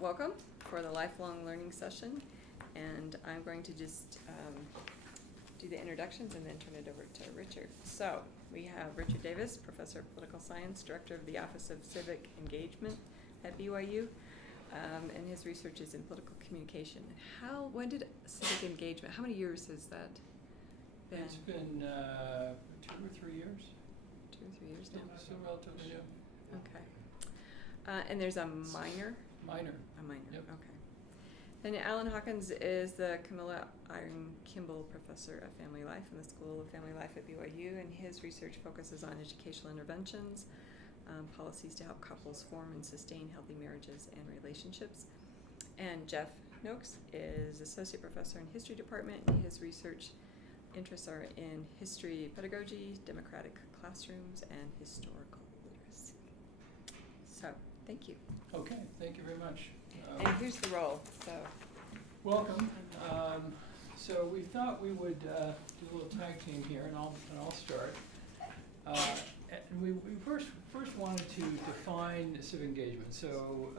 welcome for the lifelong learning session, and I'm going to just do the introductions and then turn it over to Richard. So we have Richard Davis, Professor of Political Science, Director of the Office of Civic Engagement at BYU, and his research is in political communication. When did civic engagement, how many years has that been? It's been 2 or 3 years. 2 or 3 years now? Still relatively new. Okay. And there's a minor? Minor. A minor, Yep. okay. Then Alan Hawkins is the Camilla Iron Kimball Professor of Family Life in the School of Family Life at BYU, and his research focuses on educational interventions, policies to help couples form and sustain healthy marriages and relationships. And Jeff Nokes is Associate Professor in History Department, and his research interests are in history pedagogy, democratic classrooms, and historical literacy. So, thank you. Okay, thank you very much. And here's the roll. So, welcome. So we thought we would do a little tag team here, and I'll start. And we first wanted to define civic engagement. So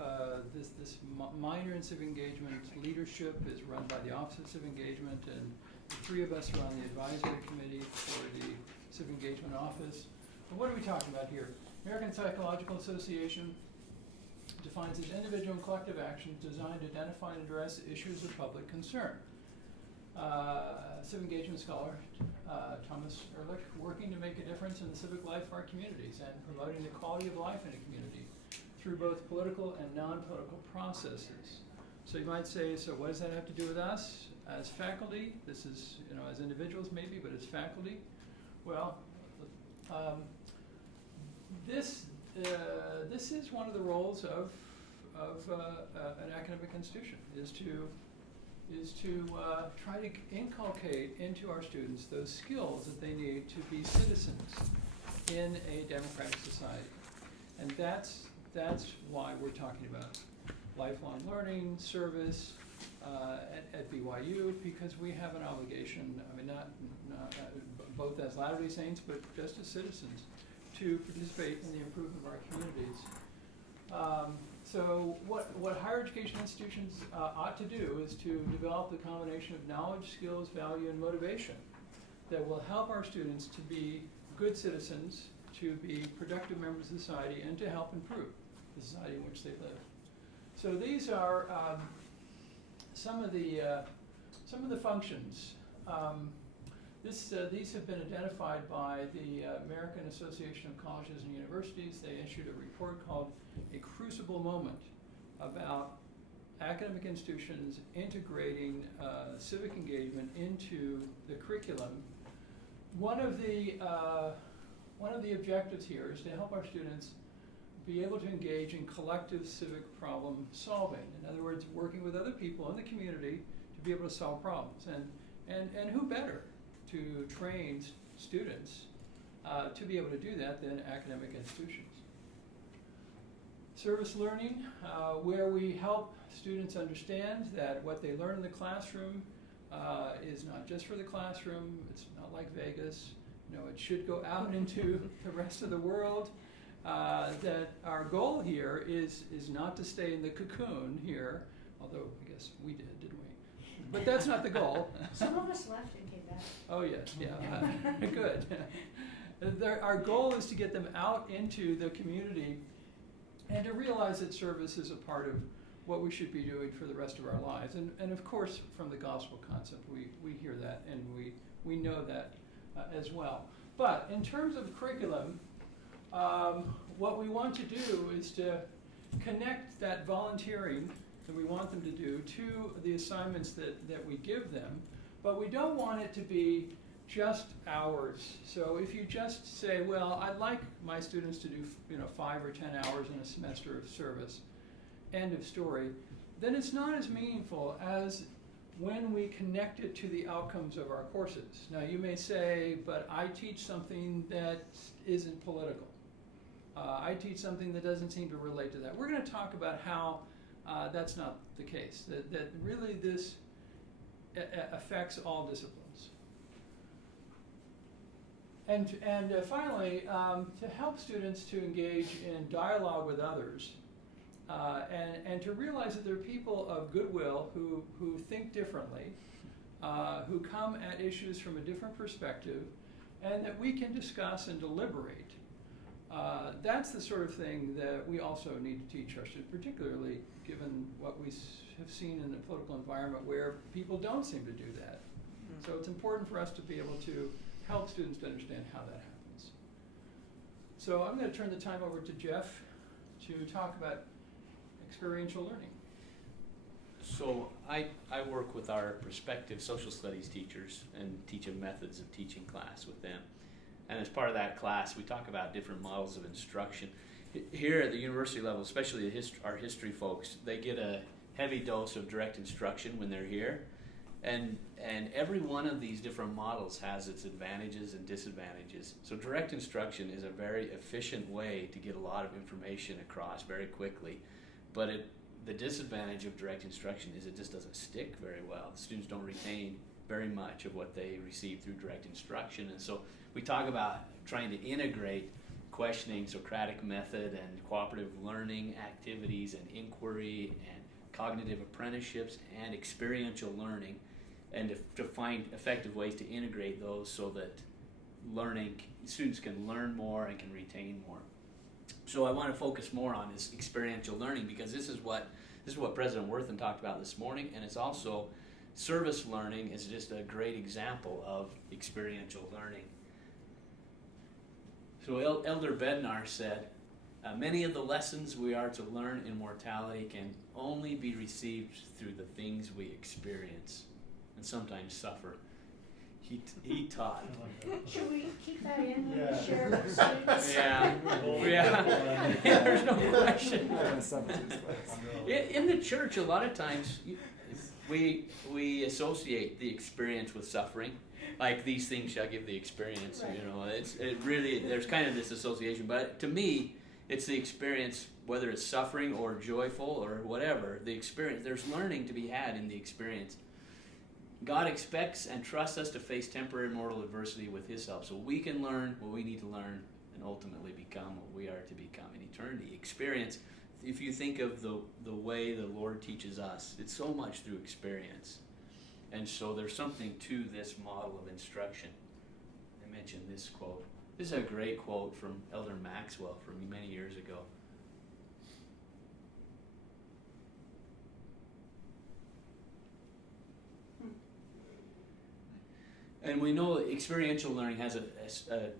this minor in civic engagement leadership is run by the Office of Civic Engagement, and the three of us are on the advisory committee for the Civic Engagement Office. And what are we talking about here? American Psychological Association defines as individual and collective actions designed to identify and address issues of public concern. Civic engagement scholar Thomas Ehrlich, working to make a difference in the civic life of our communities and promoting the quality of life in a community through both political and non-political processes. So you might say, so what does that have to do with us as faculty? This is, as individuals maybe, but as faculty. Well, this is one of the roles of an academic institution, is to try to inculcate into our students those skills that they need to be citizens in a democratic society. And that's why we're talking about lifelong learning, service at BYU, because we have an obligation, not both as Latter-day Saints, but just as citizens, to participate in the improvement of our communities. So what higher education institutions ought to do is to develop the combination of knowledge, skills, value, and motivation that will help our students to be good citizens, to be productive members of society, and to help improve the society in which they live. So these are some of the functions. These have been identified by the American Association of Colleges and Universities. They issued a report called A Crucible Moment about academic institutions integrating civic engagement into the curriculum. One of the objectives here is to help our students be able to engage in collective civic problem solving. In other words, working with other people in the community to be able to solve problems. And who better to train students to be able to do that than academic institutions. Service learning, where we help students understand that what they learn in the classroom is not just for the classroom. It's not like Vegas. It should go out into the rest of the world. That our goal here is not to stay in the cocoon here, although I guess we didn't we? But that's not the goal. Some of us left and came back. Oh yes, yeah, good. Our goal is to get them out into the community and to realize that service is a part of what we should be doing for the rest of our lives. And of course, from the gospel concept, we hear that and we know that as well. But in terms of curriculum, what we want to do is to connect that volunteering that we want them to do to the assignments that we give them, but we don't want it to be just hours. So if you just say, well, I'd like my students to do 5 or 10 hours in a semester of service, end of story, then it's not as meaningful as when we connect it to the outcomes of our courses. Now you may say, but I teach something that isn't political. I teach something that doesn't seem to relate to that. We're going to talk about how that's not the case, that really this affects all disciplines. And finally, to help students to engage in dialogue with others, and to realize that there are people of goodwill who think differently, who come at issues from a different perspective, and that we can discuss and deliberate. That's the sort of thing that we also need to teach our students, particularly given what we have seen in the political environment where people don't seem to do that. So it's important for us to be able to help students to understand how that happens. So I'm going to turn the time over to Jeff to talk about experiential learning. So I work with our prospective social studies teachers and teach them methods of teaching class with them. And as part of that class, we talk about different models of instruction. Here at the university level, especially our history folks, they get a heavy dose of direct instruction when they're here. And every one of these different models has its advantages and disadvantages. So direct instruction is a very efficient way to get a lot of information across very quickly. But the disadvantage of direct instruction is it just doesn't stick very well. The students don't retain very much of what they receive through direct instruction. And so we talk about trying to integrate questioning, Socratic method, and cooperative learning activities, and inquiry, and cognitive apprenticeships, and experiential learning, and to find effective ways to integrate those so that students can learn more and can retain more. So I want to focus more on this experiential learning, because this is what President Worthen talked about this morning, and it's also service learning is just a great example of experiential learning. So Elder Bednar said, many of the lessons we are to learn in mortality can only be received through the things we experience and sometimes suffer. He taught. Should we keep that in when Yeah. we share with students? Yeah. There's no question. In the church, a lot of times we associate the experience with suffering. Like, these things shall give the experience. Right. You know, it really, there's kind of this association. But to me, it's the experience, whether it's suffering or joyful or whatever. The experience, there's learning to be had in the experience. God expects and trusts us to face temporary mortal adversity with His help, so we can learn what we need to learn and ultimately become what we are to become in eternity. Experience, if you think of the way the Lord teaches us, it's so much through experience. And so there's something to this model of instruction. I mentioned this quote. This is a great quote from Elder Maxwell from many years ago. And we know that experiential learning has a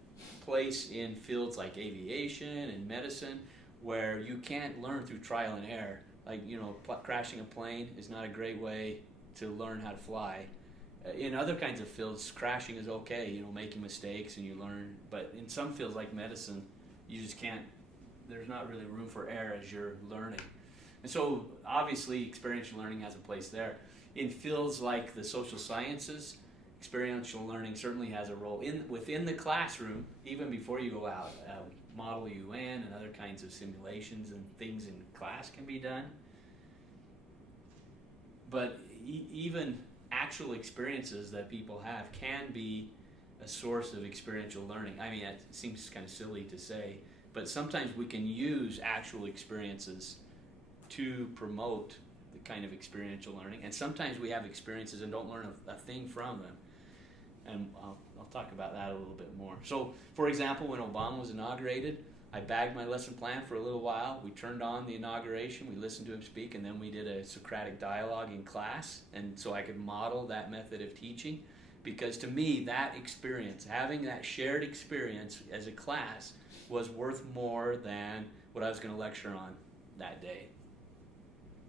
place in fields like aviation and medicine, where you can't learn through trial and error. Like, crashing a plane is not a great way to learn how to fly. In other kinds of fields, crashing is okay, making mistakes and you learn. But in some fields like medicine, you just can't, there's not really room for error as you're learning. And so obviously experiential learning has a place there. In fields like the social sciences, experiential learning certainly has a role within the classroom, even before you go out. Model UN and other kinds of simulations and things in class can be done. But even actual experiences that people have can be a source of experiential learning. I mean, it seems kind of silly to say, but sometimes we can use actual experiences to promote the kind of experiential learning. And sometimes we have experiences and don't learn a thing from them. And I'll talk about that a little bit more. So, for example, when Obama was inaugurated, I bagged my lesson plan for a little while. We turned on the inauguration, we listened to him speak, and then we did a Socratic dialogue in class, and so I could model that method of teaching. Because to me, that experience, having that shared experience as a class, was worth more than what I was going to lecture on that day.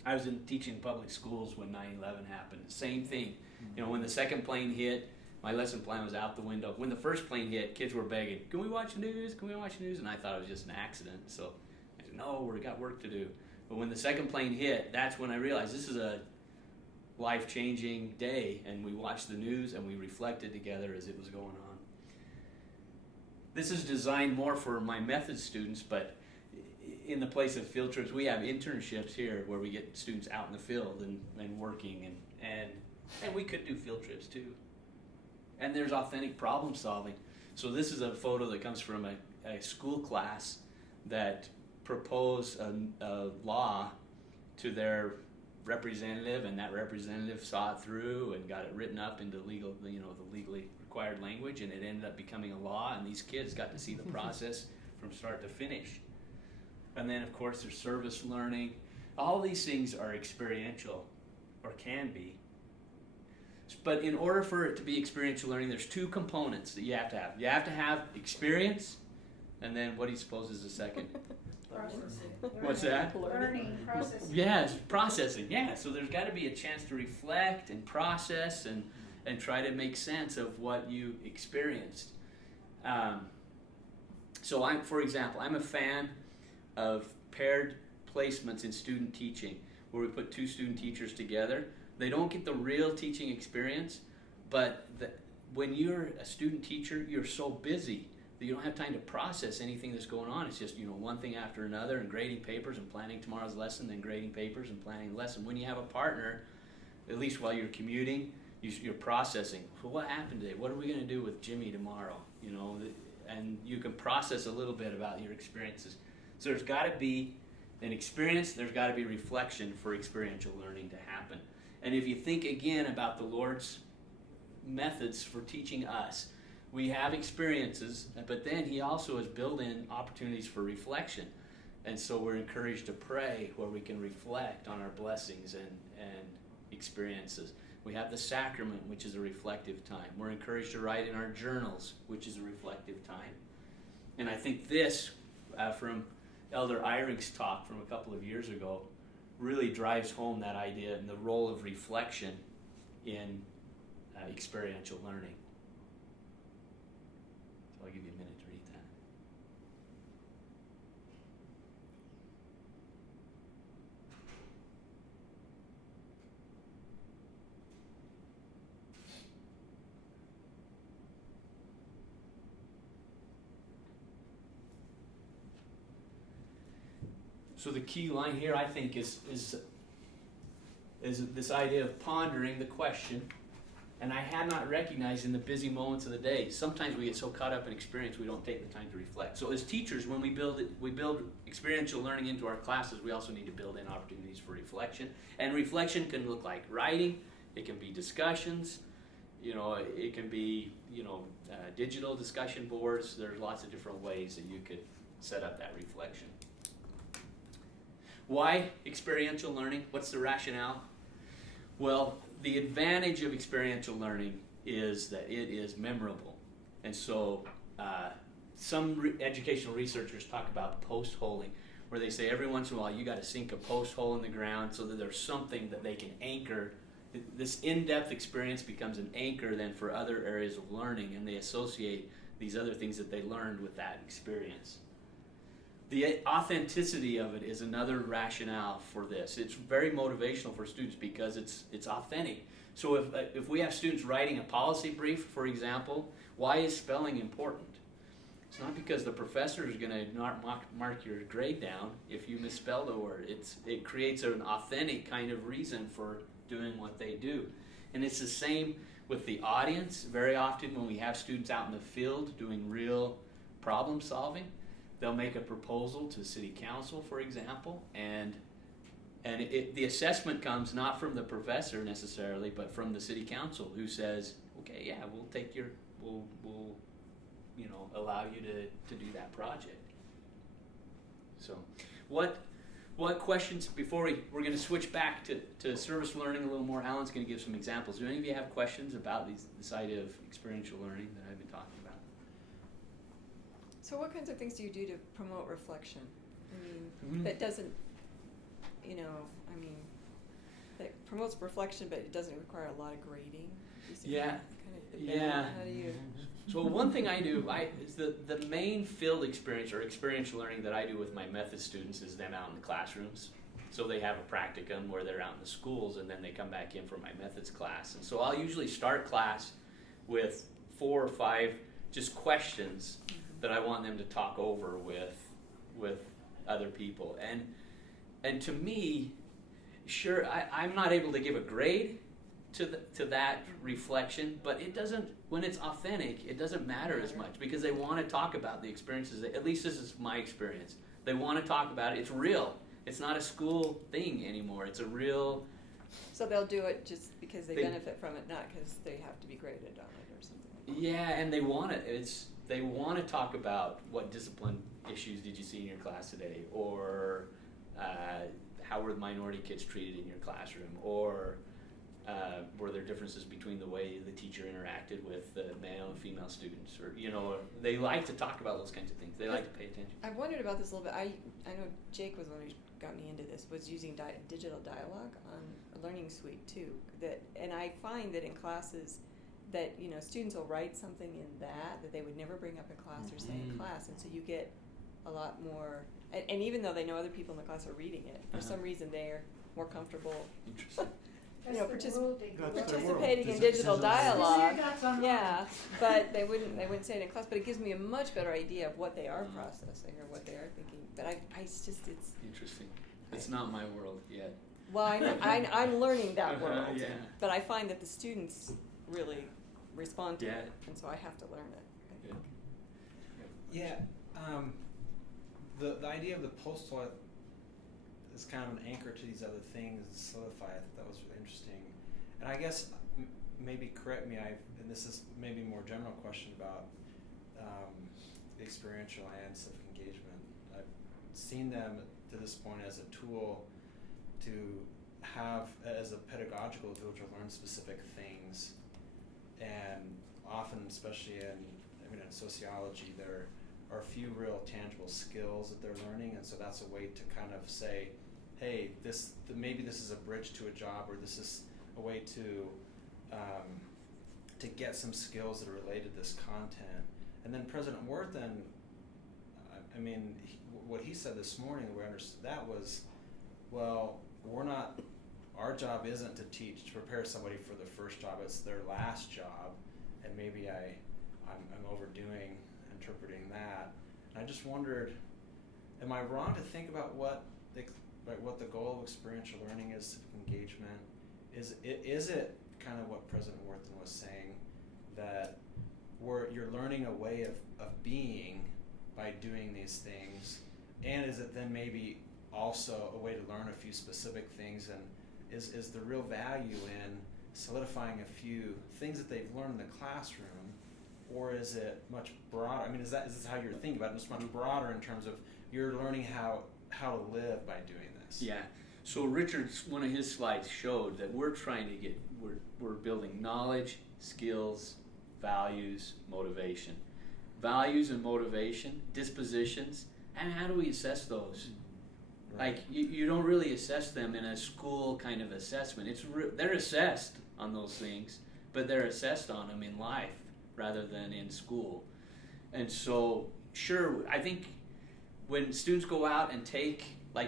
I was teaching public schools when 9/11 happened. Same thing. When the second plane hit, my lesson plan was out the window. When the first plane hit, kids were begging, "Can we watch the news? Can we watch the news?" And I thought it was just an accident. So I said, "No, we've got work to do." But when the second plane hit, that's when I realized this is a life-changing day. And we watched the news and we reflected together as it was going on. This is designed more for my method students, but in the place of field trips, we have internships here where we get students out in the field and working, and we could do field trips too. And there's authentic problem solving. So this is a photo that comes from a school class that proposed a law to their representative, and that representative saw it through and got it written up into legal, the legally required language, and it ended up becoming a law, and these kids got to see the process from start to finish. And then of course there's service learning. All these things are experiential, or can be. But in order for it to be experiential learning, there's two components that you have to have. You have to have experience, and then what do you suppose is the second? Processing. What's that? Learning, processing. Yes, processing. Yeah, so there's got to be a chance to reflect and process and try to make sense of what you experienced. So for example, I'm a fan of paired placements in student teaching, where we put two student teachers together. They don't get the real teaching experience, but when you're a student teacher, you're so busy that you don't have time to process anything that's going on. It's just, one thing after another, and grading papers and planning tomorrow's lesson, then grading papers and planning the lesson. When you have a partner, at least while you're commuting, you're processing. Well, what happened today? What are we going to do with Jimmy tomorrow? And you can process a little bit about your experiences. So there's got to be an experience, there's got to be reflection for experiential learning to happen. And if you think again about the Lord's methods for teaching us, we have experiences, but then He also has built in opportunities for reflection. And so we're encouraged to pray where we can reflect on our blessings and experiences. We have the sacrament, which is a reflective time. We're encouraged to write in our journals, which is a reflective time. And I think this, from Elder Eyring's talk from a couple of years ago, really drives home that idea and the role of reflection in experiential learning. So I'll give you a minute to read that. So the key line here, I think, is this idea of pondering the question. And I had not recognized in the busy moments of the day, sometimes we get so caught up in experience we don't take the time to reflect. So as teachers, when we build experiential learning into our classes, we also need to build in opportunities for reflection. And reflection can look like writing, it can be discussions, it can be digital discussion boards. There's lots of different ways that you could set up that reflection. Why experiential learning? What's the rationale? Well, the advantage of experiential learning is that it is memorable. And so some educational researchers talk about post-holing, where they say every once in a while you got to sink a post hole in the ground so that there's something that they can anchor. This in-depth experience becomes an anchor then for other areas of learning, and they associate these other things that they learned with that experience. The authenticity of it is another rationale for this. It's very motivational for students because it's authentic. So if we have students writing a policy brief, for example, why is spelling important? It's not because the professor is going to mark your grade down if you misspell the word. It creates an authentic kind of reason for doing what they do. And it's the same with the audience. Very often when we have students out in the field doing real problem solving, they'll make a proposal to city council, for example, and the assessment comes not from the professor necessarily, but from the city council, who says, okay, yeah, we'll allow you to do that project. So, what questions, before we're going to switch back to service learning a little more. Alan's going to give some examples. Do any of you have questions about this idea of experiential learning that I've been talking about? So what kinds of things do you do to promote reflection? That doesn't, that promotes reflection, but it doesn't require a lot of grading? Yeah. How do you? So one thing I do is the main field experience or experiential learning that I do with my method students is them out in the classrooms. So they have a practicum where they're out in the schools, and then they come back in for my methods class. And so I'll usually start class with 4 or 5 just questions that I want them to talk over with other people. And to me, sure, I'm not able to give a grade to that reflection, but it doesn't, when it's authentic, it doesn't matter as much, because they want to talk about the experiences. At least this is my experience. They want to talk about it. It's real. It's not a school thing anymore. It's a real. So they'll do it just because they They- benefit from it, not because they have to be graded on it or something like that. Yeah, and they want it. They want to talk about what discipline issues did you see in your class today, or how were the minority kids treated in your classroom, or were there differences between the way the teacher interacted with the male and female students, or they like to talk about those kinds of things. They like to pay attention. I've wondered about this a little bit. I know Jake was one who got me into this, was using digital dialogue on a learning suite too. And I find that in classes that, students will write something in that they would never bring up in class or say in class, and so you get a lot more, and even though they know other people in the class are reading it, for some reason they're more comfortable Interesting. That's the world they grew up in. participating in digital dialogue. Yeah, but they wouldn't say it in class. But it gives me a much better idea of what they are processing or what they are thinking. But it's Interesting. It's not my world yet. well, I'm learning that world. Yeah. But I find that the students really respond to Yeah. it, and so I have to learn it. I think. Yeah, the idea of the postal is kind of an anchor to these other things, solidify. I thought that was really interesting, and I guess maybe correct me. And this is maybe a more general question about the experiential and civic engagement. I've seen them to this point as a tool to have as a pedagogical tool to learn specific things, and often, especially in sociology, there are a few real tangible skills that they're learning, and so that's a way to kind of say, hey, maybe this is a bridge to a job, or this is a way to get some skills that are related to this content. And then President Worthen, what he said this morning, the way I understood that was, well, our job isn't to prepare somebody for the first job, it's their last job, and maybe I'm overdoing interpreting that. And I just wondered, am I wrong to think about what the goal of experiential learning is, civic engagement? Is it kind of what President Worthen was saying, that you're learning a way of being by doing these things, and is it then maybe also a way to learn a few specific things, and is the real value in solidifying a few things that they've learned in the classroom, or is it much broader? Is this how you're thinking about it? It's much broader in terms of you're learning how to live by doing this. Yeah. So Richard's, one of his slides showed that we're building knowledge, skills, values, motivation. Values and motivation, dispositions, and how do we assess those? Right. Like, you don't really assess them in a school kind of assessment. They're assessed on those things, but they're assessed on them in life rather than in school. And so, sure, I think when students go out and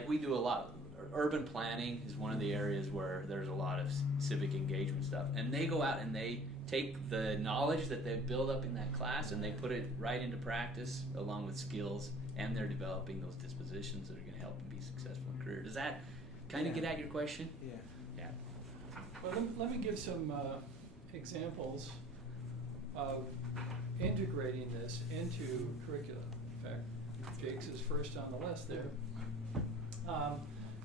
we do a lot, urban planning is one of the areas where there's a lot of civic engagement stuff. And they go out and they take the knowledge that they've built up in that class and they put it right into practice along with skills, and they're developing those dispositions that are going to help them be successful in career. Does that kind of get at your question? Yeah. Yeah. Well, let me give some examples of integrating this into curriculum. In fact, Jake's is first on the list there.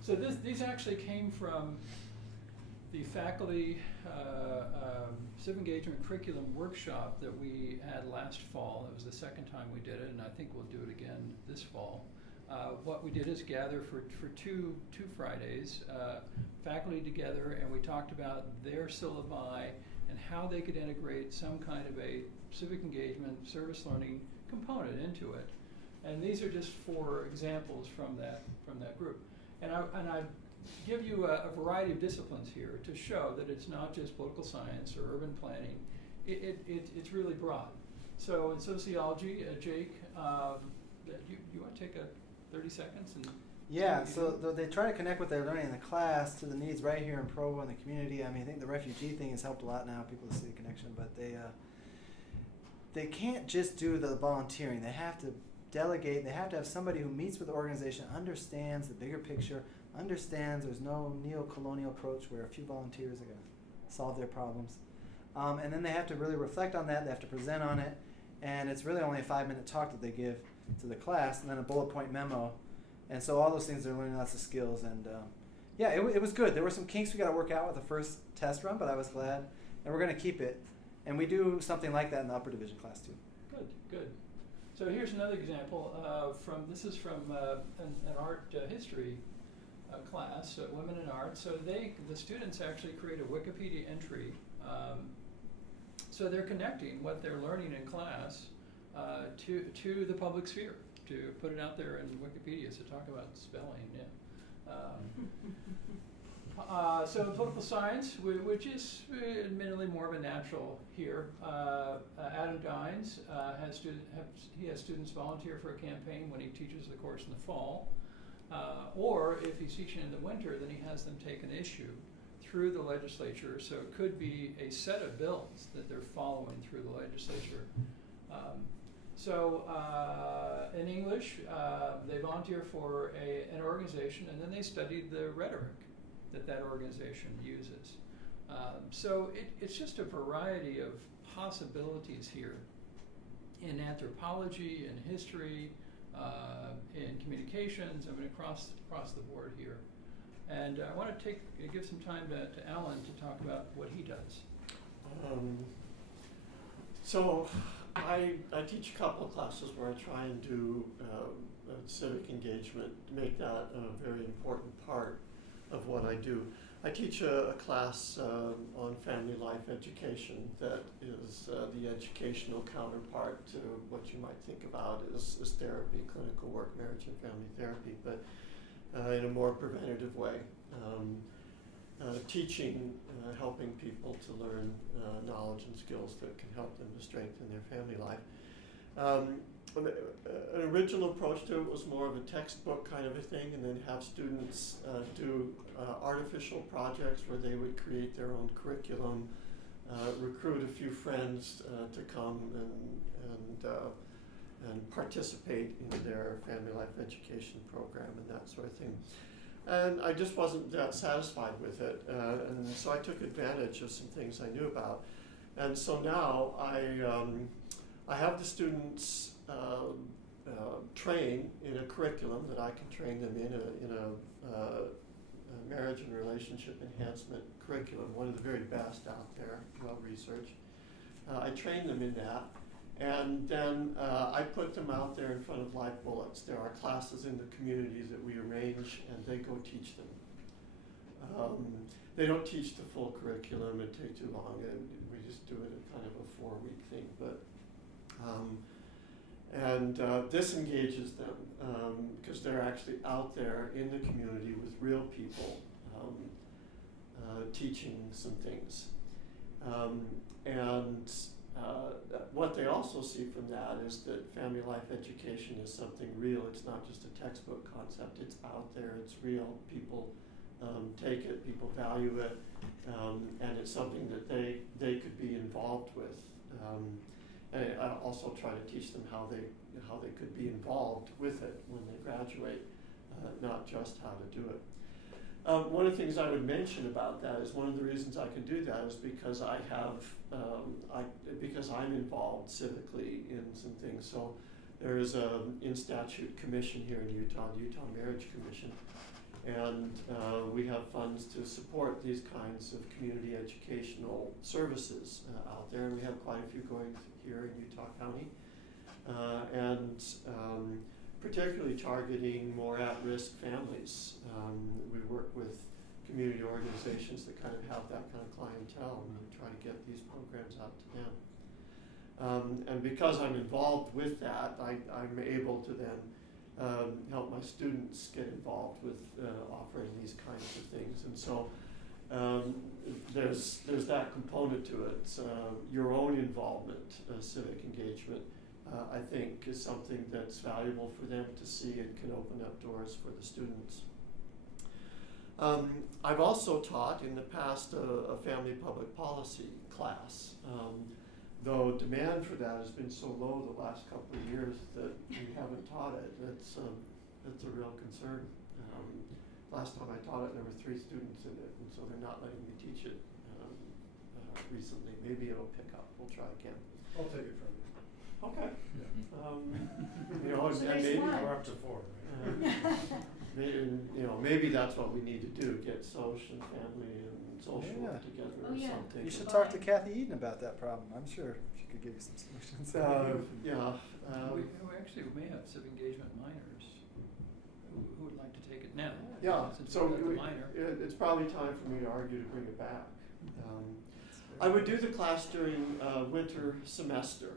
So these actually came from the faculty civic engagement curriculum workshop that we had last fall. It was the second time we did it, and I think we'll do it again this fall. What we did is gather for two Fridays, faculty together, and we talked about their syllabi and how they could integrate some kind of a civic engagement, service learning component into it. And these are just 4 examples from that group. And I give you a variety of disciplines here to show that it's not just political science or urban planning. It's really broad. So in sociology, Jake, you want to take 30 seconds? Yeah, so they try to connect what they're learning in the class to the needs right here in Provo and the community. I think the refugee thing has helped a lot now, people to see the connection, but they can't just do the volunteering. They have to delegate. They have to have somebody who meets with the organization, understands the bigger picture, understands there's no neo-colonial approach where a few volunteers are going to solve their problems. And then they have to really reflect on that. They have to present on it. And it's really only a 5-minute talk that they give to the class, and then a bullet point memo And so all those things, they're learning lots of skills. And yeah, it was good. There were some kinks we got to work out with the first test run, but I was glad. And we're going to keep it. And we do something like that in the upper division class too. Good, good. So here's another example this is from an art history class, Women in Art. So the students actually create a Wikipedia entry. So they're connecting what they're learning in class to the public sphere, to put it out there in Wikipedia. So talk about spelling, yeah. So political science, which is admittedly more of a natural here. Adam Dines has students volunteer for a campaign when he teaches the course in the fall. Or if he's teaching in the winter, then he has them take an issue through the legislature. So it could be a set of bills that they're following through the legislature. In English, they volunteer for an organization, and then they study the rhetoric that organization uses. It's just a variety of possibilities here in anthropology, in history, in communications, I mean across the board here. And I want to give some time to Alan to talk about what he does. So I teach a couple of classes where I try and do civic engagement, to make that a very important part of what I do. I teach a class on family life education that is the educational counterpart to what you might think about as therapy, clinical work, marriage and family therapy, but in a more preventative way. Teaching, helping people to learn knowledge and skills that can help them to strengthen their family life. An original approach to it was more of a textbook kind of a thing, and then have students do artificial projects where they would create their own curriculum, recruit a few friends to come and participate in their family life education program and that sort of thing. And I just wasn't that satisfied with it, and so I took advantage of some things I knew about. And so now I have the students train in a curriculum that I can train them in a marriage and relationship enhancement curriculum, one of the very best out there, well researched. I train them in that, and then I put them out there in front of live bullets. There are classes in the communities that we arrange, and they go teach them. They don't teach the full curriculum, it takes too long, and we just do it in kind of a 4-week thing. But this engages them because they're actually out there in the community with real people teaching some things. What they also see from that is that family life education is something real. It's not just a textbook concept. It's out there. It's real. People take it. People value it, and it's something that they could be involved with. And I also try to teach them how they could be involved with it when they graduate, not just how to do it. One of the things I would mention about that is one of the reasons I can do that is because I have because I'm involved civically in some things. So there is a in statute commission here in Utah, the Utah Marriage Commission, and we have funds to support these kinds of community educational services out there, and we have quite a few going here in Utah County, and particularly targeting more at-risk families. We work with community organizations that kind of have that kind of clientele, and we try to get these programs out to them. And because I'm involved with that, I'm able to then help my students get involved with offering these kinds of things. And so there's that component to it. Your own involvement, civic engagement, I think is something that's valuable for them to see and can open up doors for the students. I've also taught in the past a family public policy class, though demand for that has been so low the last couple of years that we haven't taught it. It's a real concern. Last time I taught it, there were 3 students in it, and so they're not letting me teach it recently. Maybe it'll pick up. We'll try again. I'll take it from you. Okay. Mhm. You know, So and there's maybe, one. We're up to 4, right? maybe that's what we need to do, get social and family and social Yeah. work together Oh, or yeah. something. You should Fine. talk to Kathy Eden about that problem. I'm sure she could give you some solutions. Yeah. We actually may have civic engagement minors who would like to take it now. Yeah, Since so we've got the minor. it's probably time for me to argue to bring it back. I would do the class during winter semester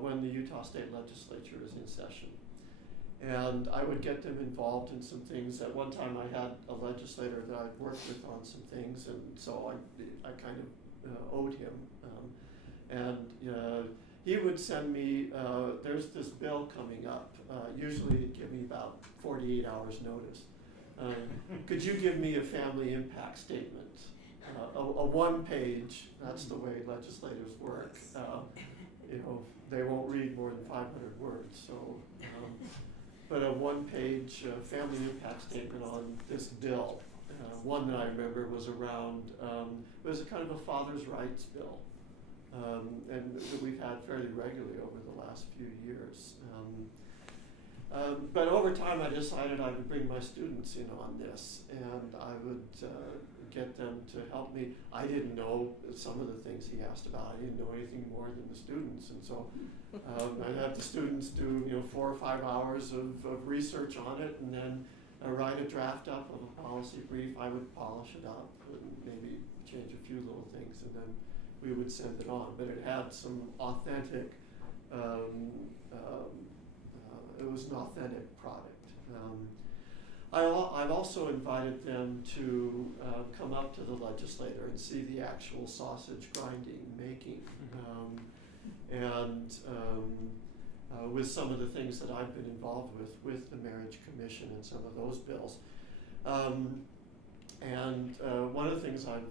when the Utah State Legislature is in session. And I would get them involved in some things. At one time I had a legislator that I'd worked with on some things, and so I kind of owed him. He would send me, there's this bill coming up. Usually he'd give me about 48 hours notice. Could you give me a family impact statement? A one-page, that's the way legislators work. They won't read more than 500 words, so. But a one-page family impact statement on this bill. One that I remember was around, it was a kind of a father's rights bill. And that we've had fairly regularly over the last few years. But over time I decided I would bring my students in on this, and I would get them to help me. I didn't know some of the things he asked about. I didn't know anything more than the students, and so I'd have the students do 4 or 5 hours of research on it, and then write a draft up of a policy brief. I would polish it up and maybe change a few little things, and then we would send it on. But it had some authentic, it was an authentic product. I've also invited them to come up to the legislator and see the actual sausage grinding, making, with some of the things that I've been involved with the Marriage Commission and some of those bills. One of the things I've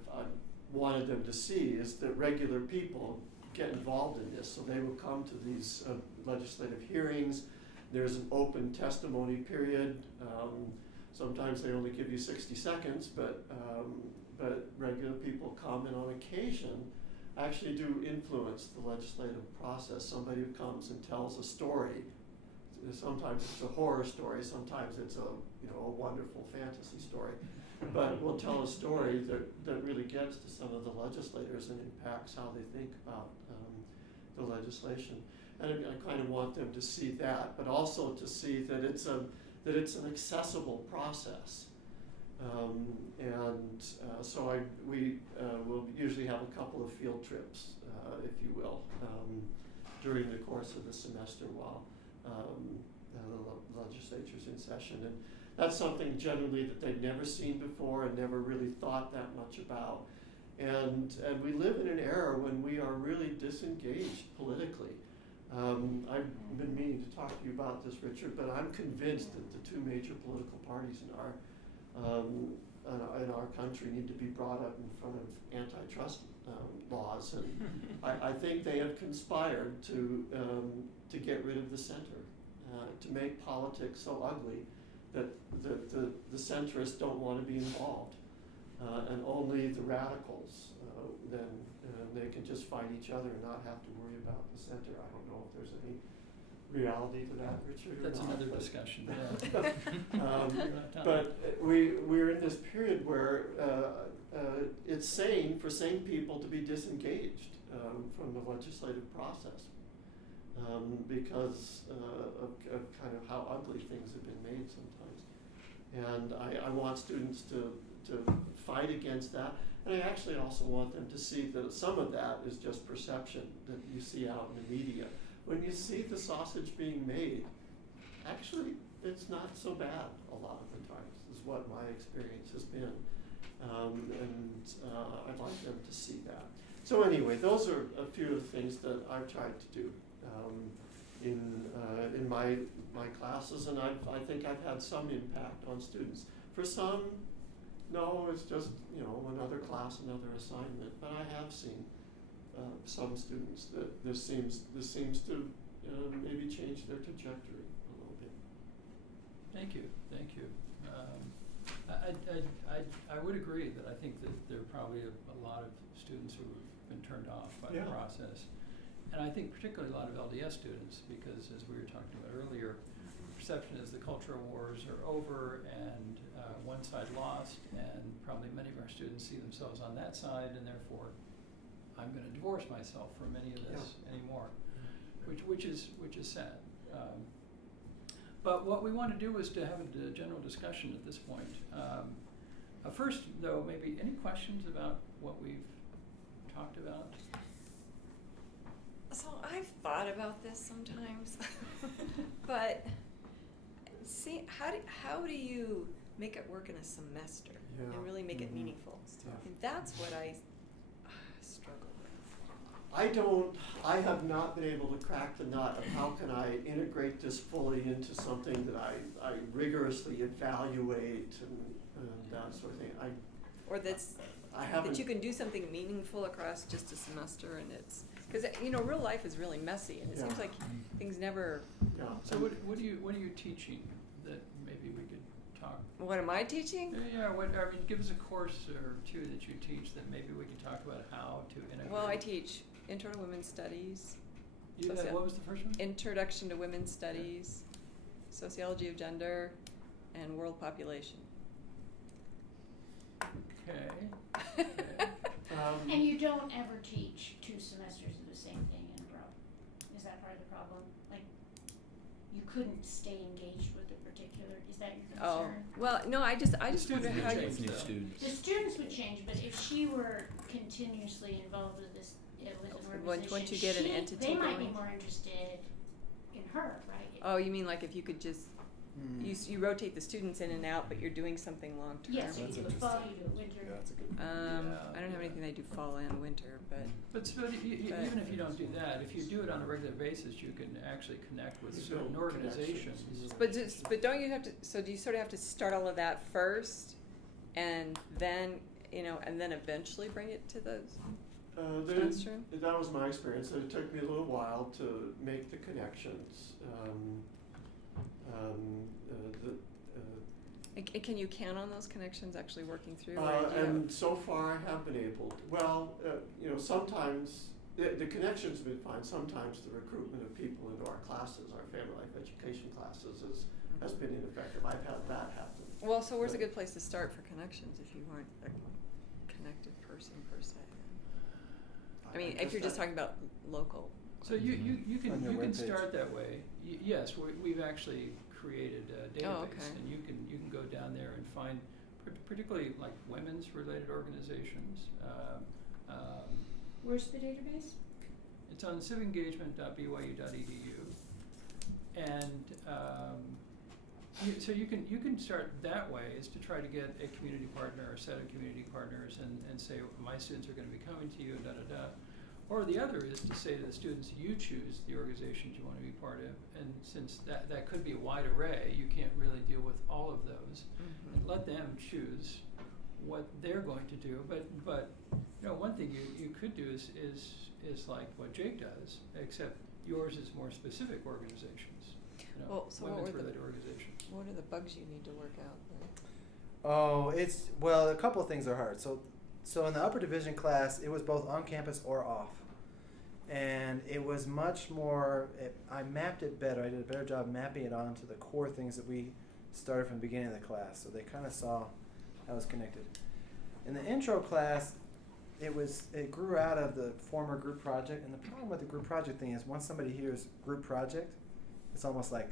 wanted them to see is that regular people get involved in this. So they will come to these legislative hearings. There's an open testimony period. Sometimes they only give you 60 seconds, but regular people come, and on occasion actually do influence the legislative process. Somebody who comes and tells a story. Sometimes it's a horror story, sometimes it's a wonderful fantasy story. But we'll tell a story that really gets to some of the legislators and impacts how they think about the legislation. And I kind of want them to see that, but also to see that it's an accessible process. So we will usually have a couple of field trips, if you will, during the course of the semester while the legislature's in session. And that's something generally that they've never seen before and never really thought that much about. And we live in an era when we are really disengaged politically. I've been meaning to talk to you about this, Richard, but I'm convinced that the two major political parties in our country need to be brought up in front of antitrust laws, and I think they have conspired to get rid of the center, to make politics so ugly that the centrists don't want to be involved, and only the radicals then they can just fight each other and not have to worry about the center. I don't know if there's any reality to that, Richard, or That's not, another but discussion. But we're in this period where it's sane for sane people to be disengaged from the legislative process because of kind of how ugly things have been made sometimes. And I want students to fight against that. And I actually also want them to see that some of that is just perception that you see out in the media. When you see the sausage being made, actually it's not so bad a lot of the times, is what my experience has been. I'd like them to see that. So anyway, those are a few of the things that I've tried to do in my classes, and I think I've had some impact on students. For some, no, it's just another class, another assignment. But I have seen some students that this seems to maybe change their trajectory a little bit. Thank you. I would agree that I think that there are probably a lot of students who have been turned off by the process. and I think particularly a lot of LDS students, because as we were talking about earlier, perception is the cultural wars are over and one side lost, and probably many of our students see themselves on that side, and therefore I'm going to divorce myself from any of this anymore, which is sad. But what we want to do is to have a general discussion at this point. First, though, maybe any questions about what we've talked about? So I've thought about this sometimes, but see, how do you make it work in a semester and really make it meaningful? And that's what I struggle with. I have not been able to crack the nut of how can I integrate this fully into something that I rigorously evaluate and that sort of thing. That you can do something meaningful across just a semester, and it's because real life is really messy, and it seems like things never. Yeah. So what are you teaching that maybe we could talk? What am I teaching? Yeah. Give us a course or two that you teach that maybe we can talk about how to integrate. Well, I teach Intro to Women's Studies. What was the first one? Introduction to Women's Studies, Sociology of Gender, and World Population. Okay. And you don't ever teach 2 semesters of the same thing in a row. Is that part of the problem? Like, you couldn't stay engaged with a particular, is that your concern? Well, no, I just wonder how you. New students. The students would change, but if she were continuously involved with this, with an organization, Once you get an entity they might be going. more interested in her, right? Oh, you mean like if you could just you rotate the students in and out, but you're doing something long term? Yes, so you do it fall, you do it winter. Yeah, that's a good. I don't have anything they do fall and winter, but. But even if you don't do that, if you do it on a regular basis, you can actually connect with You certain build organizations. connections. But don't you have to? So do you sort of have to start all of that first, and then and then eventually bring it to those? Classroom? That was my experience. It took me a little while to make the connections. Can you count on those connections actually working through? And so far I have been able to, sometimes the connections have been fine. Sometimes the recruitment of people into our classes, our family life education classes, has been ineffective. I've had that happen. Well, so where's a good place to start for connections if you weren't a connected person per se? I mean, if you're just talking about local. So you On your can webpage. start that way. Yes, we've actually created a database, okay. and you can go down there and find particularly like women's related organizations. Where's the database? It's on civicengagement.byu.edu, and so you can start that way, is to try to get a community partner or a set of community partners and say, my students are going to be coming to you, da da da. Or the other is to say to the students, you choose the organizations you want to be part of, and since that could be a wide array, you can't really deal with all of those, and let them choose what they're going to do. But one thing you could do is like what Jake does, except yours is more specific organizations, So women's related organizations. what are the bugs you need to work out then? Oh, a couple of things are hard. So in the upper division class, it was both on campus or off. And it was much more, I mapped it better. I did a better job mapping it onto the core things that we started from the beginning of the class. So they kind of saw how it was connected. In the intro class, it grew out of the former group project. And the problem with the group project thing is once somebody hears group project, it's almost like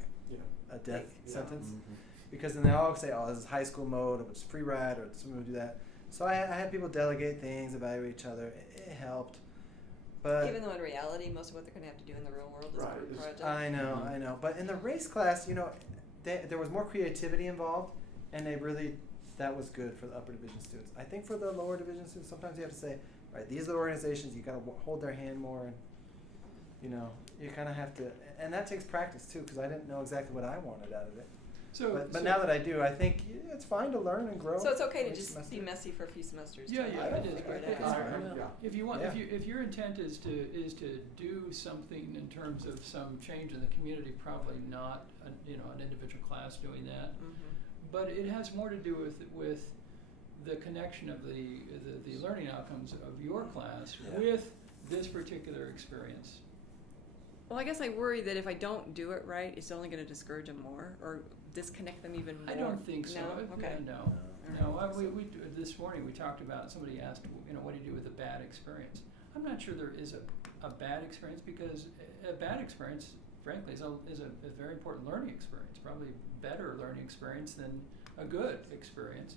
a death sentence. Mm-hmm. Because then they all say, oh, this is high school mode, or it's free ride, or someone would do that. So I had people delegate things, evaluate each other. It helped. But Even though in reality, most of what they're going to have to do in the real world is Right, group is- project. I know. But in the race class, there was more creativity involved, and that was good for the upper division students. I think for the lower division students, sometimes you have to say, all right, these are the organizations, you got to hold their hand more, and you kind of have to, and that takes practice too, because I didn't know exactly what I wanted out of it. But now that I do, I think it's fine to learn and grow. So it's okay to each just semester. be messy for a few semesters. Yeah, to yeah, I don't it is. figure it think out. it's fine. If you want, Yeah. if your intent is to do something in terms of some change in the community, probably not an individual class doing that. But it has more to do with the connection of the learning outcomes of your class Yeah. with this particular experience. Well, I guess I worry that if I don't do it right, it's only going to discourage them more or disconnect them even more. I don't think so. No? Okay. No. All right. This morning we talked about, somebody asked, what do you do with a bad experience? I'm not sure there is a bad experience, because a bad experience, frankly, is a very important learning experience, probably better learning experience than a good experience.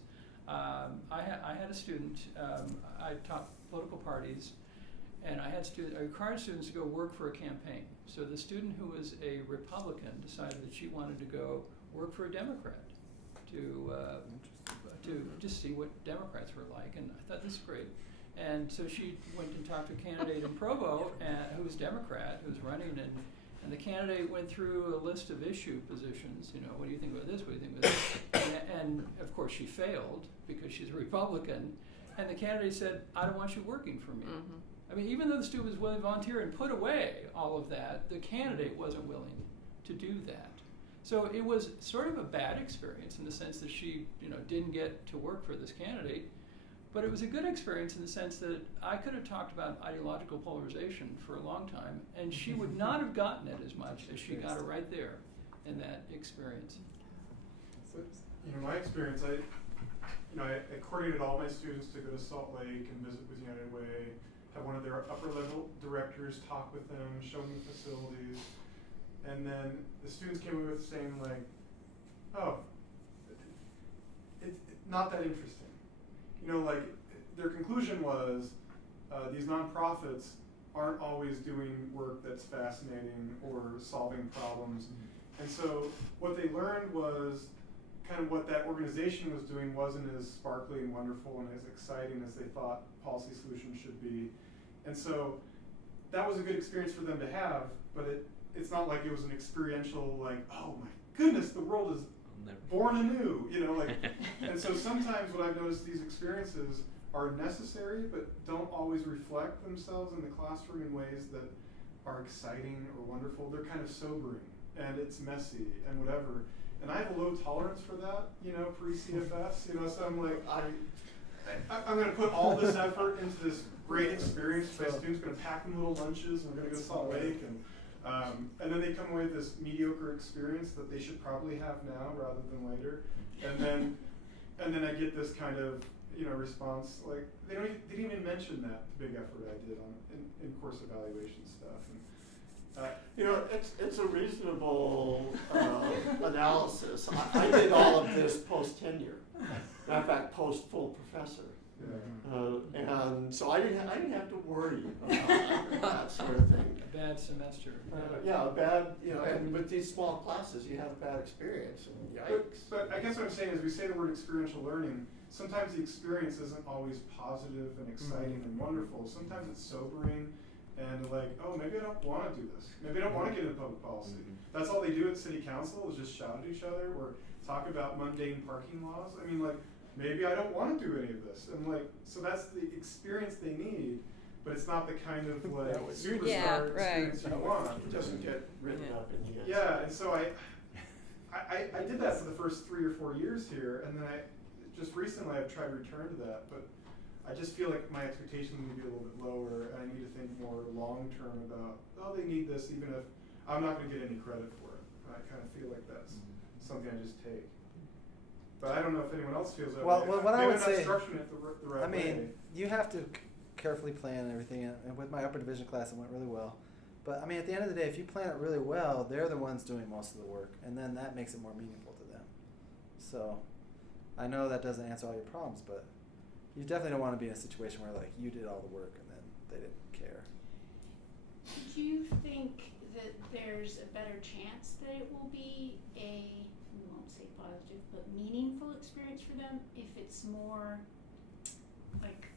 I had a student, I taught political parties, and I required students to go work for a campaign. So the student who was a Republican decided that she wanted to go work for a Democrat to just see what Democrats were like, and I thought, this is great. And so she went and talked to a candidate in Provo who was Democrat, who was running, and the candidate went through a list of issue positions. What do you think about this? What do you think about this? and of course she failed because she's a Republican, and the candidate said, I don't want you working for me. Mm-hmm. I mean, even though the student was willing to volunteer and put away all of that, the candidate wasn't willing to do that. So it was sort of a bad experience in the sense that she, didn't get to work for this candidate. But it was a good experience in the sense that I could have talked about ideological polarization for a long time, and she would not have gotten it as much as she got it right there in that experience. But, my experience, I coordinated all my students to go to Salt Lake and visit with United Way, have one of their upper level directors talk with them, show them the facilities, and then the students came away with saying oh, it's not that interesting. Their conclusion was these nonprofits aren't always doing work that's fascinating or solving problems. And so what they learned was kind of what that organization was doing wasn't as sparkly and wonderful and as exciting as they thought policy solutions should be. And so that was a good experience for them to have, but it's not like it was an experiential, oh my goodness, the world is born anew, and so sometimes what I've noticed, these experiences are necessary, but don't always reflect themselves in the classroom in ways that are exciting or wonderful. They're kind of sobering, and it's messy and whatever. And I have a low tolerance for that, pre-CFS, so I'm I'm going to put all this effort into this great experience. My students are going to pack them little lunches, and we're going to go to Salt Lake, and then they come away with this mediocre experience that they should probably have now rather than later. And then I get this kind of response they didn't even mention that big effort I did in course evaluation stuff. And it's a reasonable analysis. I did all of this post tenure. Matter of fact, post full professor. Yeah. And so I didn't have to worry about that sort of thing. A bad semester. A bad, and with these small classes, you have a bad experience. And yikes. But I guess what I'm saying is we say the word experiential learning. Sometimes the experience isn't always positive and exciting and wonderful. Sometimes it's sobering and oh, maybe I don't want to do this. Maybe I don't want to get into public policy. That's all they do at city council is just shout at each other or talk about mundane parking laws. I mean, maybe I don't want to do any of this. And so that's the experience they need, but it's not the kind of superstar experience you want. It doesn't get written up in the end. Yeah, and so I did that for the first 3 or 4 years here, and then just recently I've tried to return to that, but I just feel like my expectations need to be a little bit lower, and I need to think more long-term about, they need this, even if I'm not going to get any credit for it. I kind of feel like that's something I just take. But I don't know if anyone else feels that way. What I would say, structuring it the right way. You have to carefully plan everything, and with my upper division class, it went really well. But at the end of the day, if you plan it really well, they're the ones doing most of the work, and then that makes it more meaningful to them. So, I know that doesn't answer all your problems, but you definitely don't want to be in a situation where you did all the work and then they didn't care. Do you think that there's a better chance that it will be we won't say positive, but meaningful experience for them if it's more like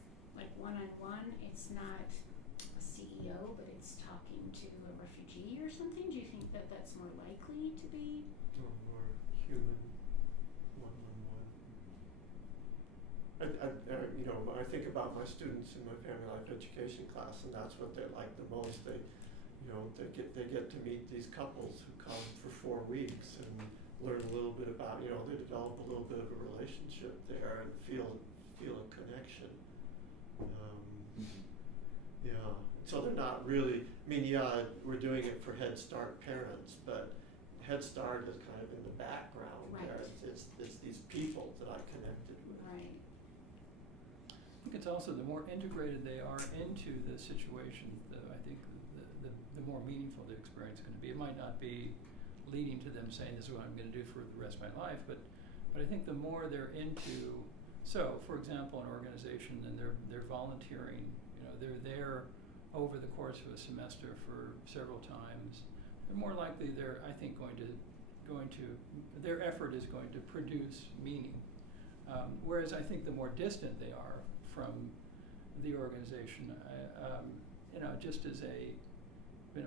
one-on-one? It's not a CEO, but it's talking to a refugee or something. Do you think that that's more likely to be? Or more human, one-on-one. When I think about my students in my family life education class, and that's what they like the most. They get to meet these couples who come for 4 weeks and learn a little bit about, they develop a little bit of a relationship there and feel a connection. so they're not really, I mean, yeah, we're doing it for Head Start parents, but Head Start is kind of in the background there. Right. It's these people that I connected with. Right. I think it's also the more integrated they are into the situation, I think the more meaningful the experience is going to be. It might not be leading to them saying this is what I'm going to do for the rest of my life, but I think the more they're into, so for example, an organization and they're volunteering, they're there over the course of a semester for several times, they're more likely they're, I think, going to their effort is going to produce meaning. Whereas I think the more distant they are from the organization, just as a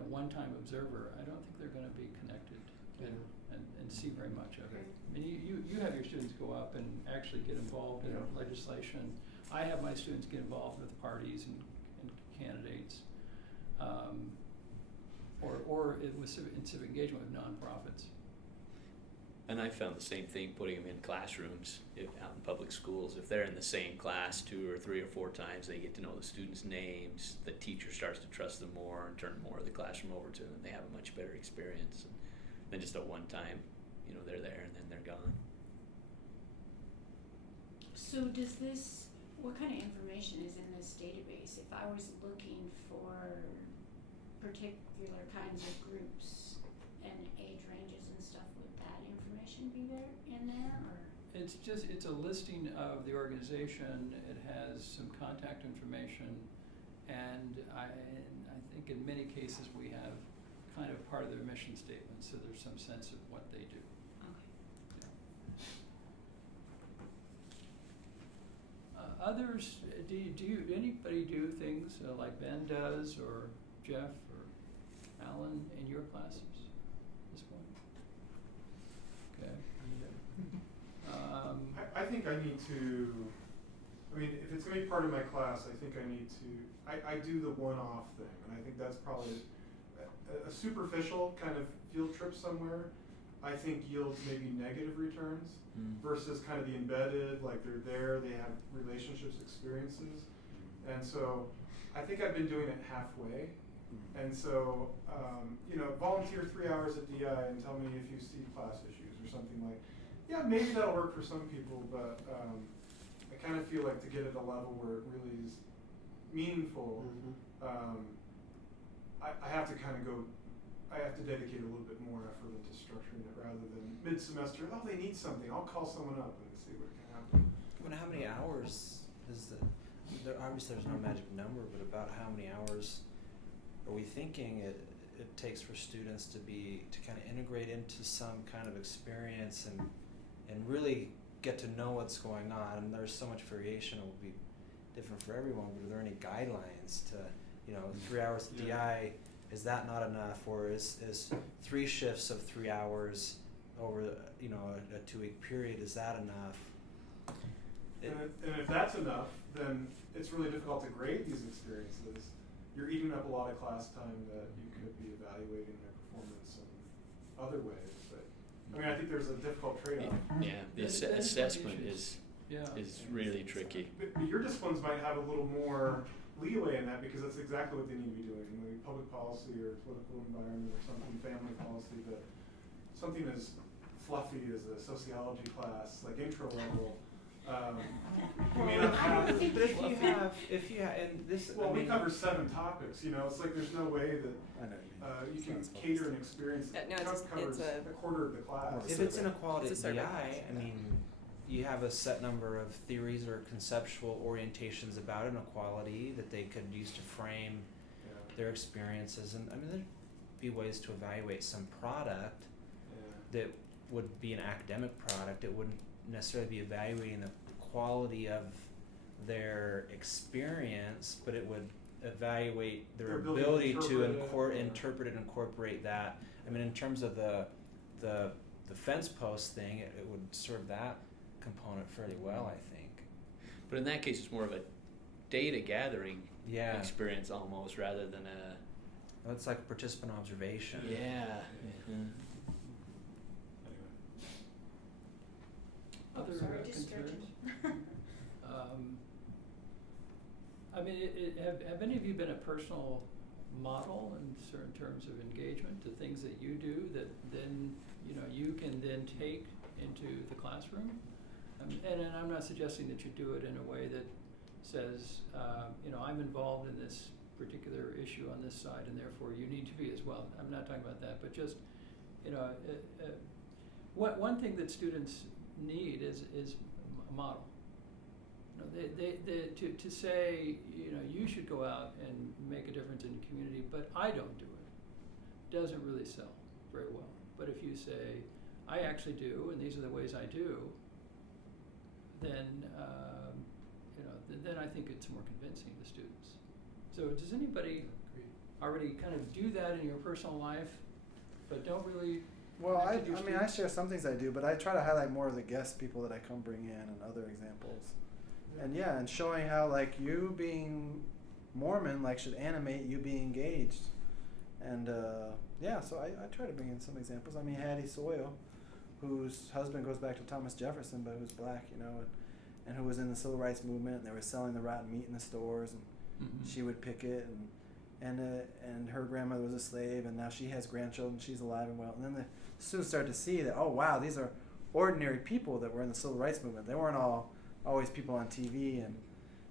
one-time observer, I don't think they're going to be connected and see very much of it. I mean, you have your students go up and actually get involved in legislation. I have my students get involved with parties and candidates, or in civic engagement with nonprofits. And I found the same thing putting them in classrooms out in public schools. If they're in the same class 2 or 3 or 4 times, they get to know the students' names. The teacher starts to trust them more and turn more of the classroom over to them. They have a much better experience than just a one-time, they're there and then they're gone. So what kind of information is in this database? If I was looking for particular kinds of groups and age ranges and stuff, would that information be in there, or? It's a listing of the organization. It has some contact information, and I think in many cases we have kind of part of their mission statement, so there's some sense of what they do. Others, anybody do things like Ben does, or Jeff, or Alan in your classes at this point? Okay. I think I need to, if it's going to be part of my class, I think I need to, I do the one-off thing, and I think that's probably a superficial kind of field trip somewhere, I think yields maybe negative returns versus kind of the embedded, like they're there, they have relationships, experiences. And so I think I've been doing it halfway. And so, volunteer 3 hours at DI and tell me if you see class issues or something like, yeah, maybe that'll work for some people, but I kind of feel like to get at a level where it really is meaningful, I have to kind of I have to dedicate a little bit more effort into structuring it rather than mid-semester, they need something, I'll call someone up and see what can happen. How many hours is obviously there's no magic number, but about how many hours are we thinking it takes for students to kind of integrate into some kind of experience and really get to know what's going on? And there's so much variation, it will be different for everyone, but are there any guidelines to, 3 hours at DI, is that not enough, or is 3 shifts of 3 hours over a 2-week period, is that enough? And if that's enough, then it's really difficult to grade these experiences. You're eating up a lot of class time that you could be evaluating their performance in other ways. But I think there's a difficult trade-off. Yeah, the assessment is really tricky. But your disciplines might have a little more leeway in that because that's exactly what they need to be doing. Maybe public policy or political environment or something, family policy, but something as fluffy as a sociology class, like intro level. You may not have, but if you have, and this. We cover 7 topics. It's like there's no way that you can cater an experience that covers a quarter of the class. If it's inequality It's at a DI, survey. you have a set number of theories or conceptual orientations about inequality that they could use to frame their experiences, and there'd be ways to evaluate some product that would be an academic product. It wouldn't necessarily be evaluating the quality of their experience, but it would evaluate their ability to interpret and incorporate that. In terms of the fence post thing, it would serve that component fairly well, I think. But in that case, it's more of a data gathering Yeah. experience almost, rather than a. Well, it's like participant observation. Yeah. Other Sorry, concerns? just stretching. I mean, have any of you been a personal model in certain terms of engagement to things that you do that then, you can then take into the classroom? And I'm not suggesting that you do it in a way that says, I'm involved in this particular issue on this side and therefore you need to be as well. I'm not talking about that, but just, one thing that students need is a model. To say, you should go out and make a difference in the community, but I don't do it, doesn't really sell very well. But if you say, I actually do, and these are the ways I do, then then I think it's more convincing to students. So does anybody already kind of do that in your personal life, but don't really? Well, I introduce mean, I students? share some things I do, but I try to highlight more of the guest people that I come bring in and other examples. And and showing how like you being Mormon should animate you being engaged. And so I try to bring in some examples. I mean, Hattie Soyle, whose husband goes back to Thomas Jefferson, but who's black, and who was in the civil rights movement, and they were selling the rotten meat in the stores, and she would pick it, and her grandmother was a slave, and now she has grandchildren, she's alive and well. And then the students start to see that, oh wow, these are ordinary people that were in the civil rights movement. They weren't always people on TV. And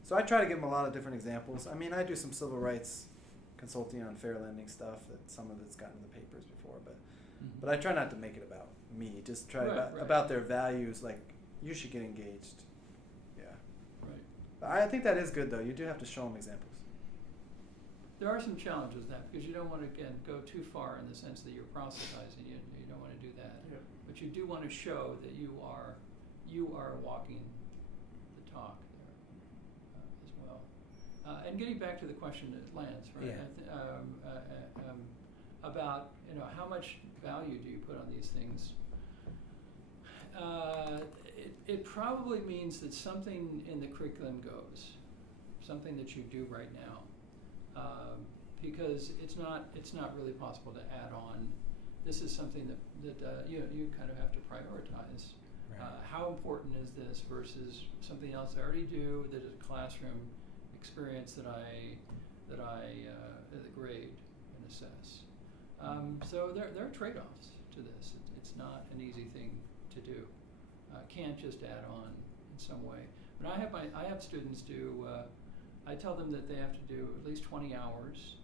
so I try to give them a lot of different examples. I mean, I do some civil rights consulting on fair lending stuff that some of it's gotten in the papers before, but I try not to make it about me, just try about their values, like you should get engaged. Right. But I think that is good though. You do have to show them examples. There are some challenges with that because you don't want to, again, go too far in the sense that you're proselytizing. You don't want to do that. Yeah. But you do want to show that you are walking the talk there as well. And getting back to the question that Lance, right? Yeah. About how much value do you put on these things? It probably means that something in the curriculum goes, something that you do right now, because it's not really possible to add on. This is something that you kind of have to prioritize. Right. How important is this versus something else I already do that is a classroom experience that I grade and assess. So there are trade-offs to this. It's not an easy thing to do. Can't just add on in some way. When I have students do, I tell them that they have to do at least 20 hours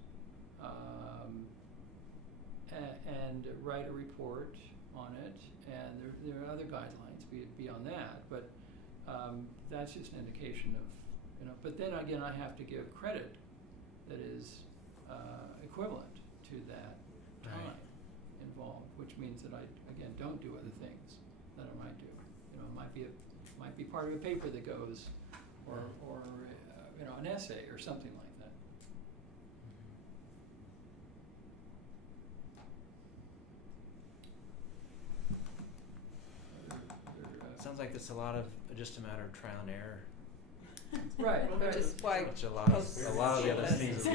and write a report on it, and there are other guidelines beyond that, but that's just an indication of, but then again I have to give credit that is equivalent to that time involved, which means that I, again, don't do other things that I might do. It might be part of a paper that goes, or an essay or something like that. Sounds like it's a lot of just a matter of trial and error. Right. Which is why Which a lot of the other things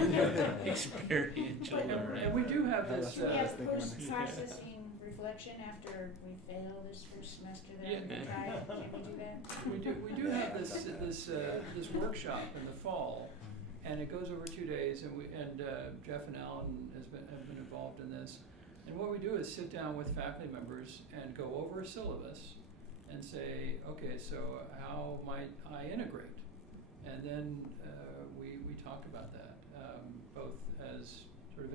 Experiential learning. And we do have this. Do we have post-processing reflection after we fail this first semester that we try it? Can we do that? We do have this workshop in the fall, and it goes over 2 days, and Jeff and Alan have been involved in this. And what we do is sit down with faculty members and go over a syllabus and say, okay, so how might I integrate? And then we talk about that, both as sort of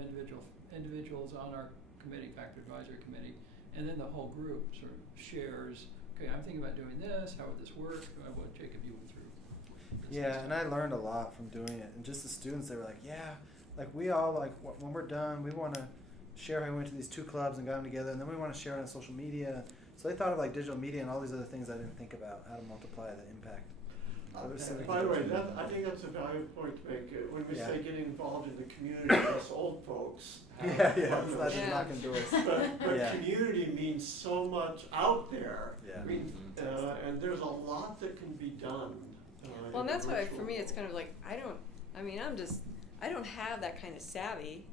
individuals on our committee, faculty advisory committee, and then the whole group sort of shares, okay, I'm thinking about doing this, how would this work? What Jacob, you went through. Yeah, and I learned a lot from doing it. And just the students, they were like, yeah, like we all, like when we're done, we want to share how we went to these 2 clubs and got them together, and then we want to share it on social media. So they thought of like digital media and all these other things I didn't think about, how to multiply the impact. By the way, I think that's a valuable point to make. When we say getting involved in the community, us old folks. It's not just knocking doors. But community means so much out there. Yeah. I mean, and there's a lot that can be done. Well, and that's why for me it's kind of like I don't have that kind of savvy.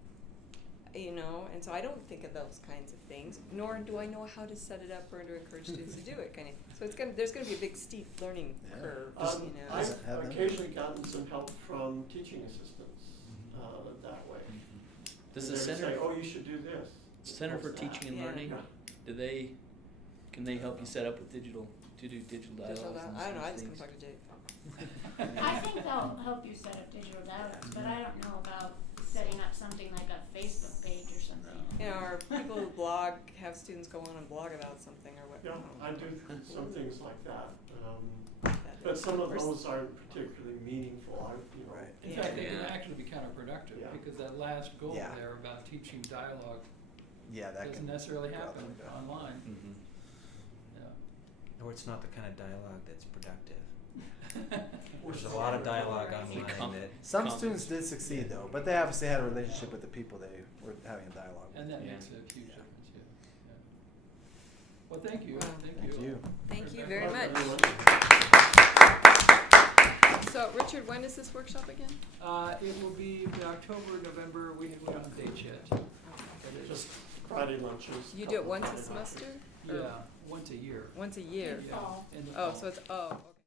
You know, and so I don't think of those kinds of things, nor do I know how to set it up or to encourage students to do it, kind of. So there's gonna be a big steep learning Yeah. curve, Just- you know. I've have them. occasionally gotten some help from teaching assistants that way. Does And the they would Center say, oh, you should do this. Center for What's that? Teaching and Yeah. Learning, Yeah. can they help you set up with digital dialogues? I don't know, I just come things? talk to Jake. I think they'll help you set up digital dialogues, but I don't know about setting up something like a Facebook page or something. You know, or people who blog, have students go on and blog about something or what. Yeah, I do some things like that. That But is- some of or s- those aren't particularly meaningful. Right. In Yeah. fact, they can Yeah. actually be counterproductive, Yeah. because that last goal Yeah. there about teaching dialogue Yeah, that doesn't can necessarily go out happen the window. online. Mhm. Yeah. Or it's not the kind of dialogue that's productive. Which There's is a lot of another dialogue problem. online Com- that Some Comments. students did succeed though, but they obviously had a relationship with the people they were having a dialogue with. And that Yeah. makes a huge difference, yeah. Yeah. Well, thank you, Wow. thank you. Thank you. Thank you Very very Well, much. everyone- So, Richard, when is this workshop again? It will be October, November, we don't have dates yet. But it's Just Friday lunches. You do it couple once a Friday lunches. semester? Or Yeah, once a year. Once a year? In Yeah, fall. in the Oh, fall. so it's,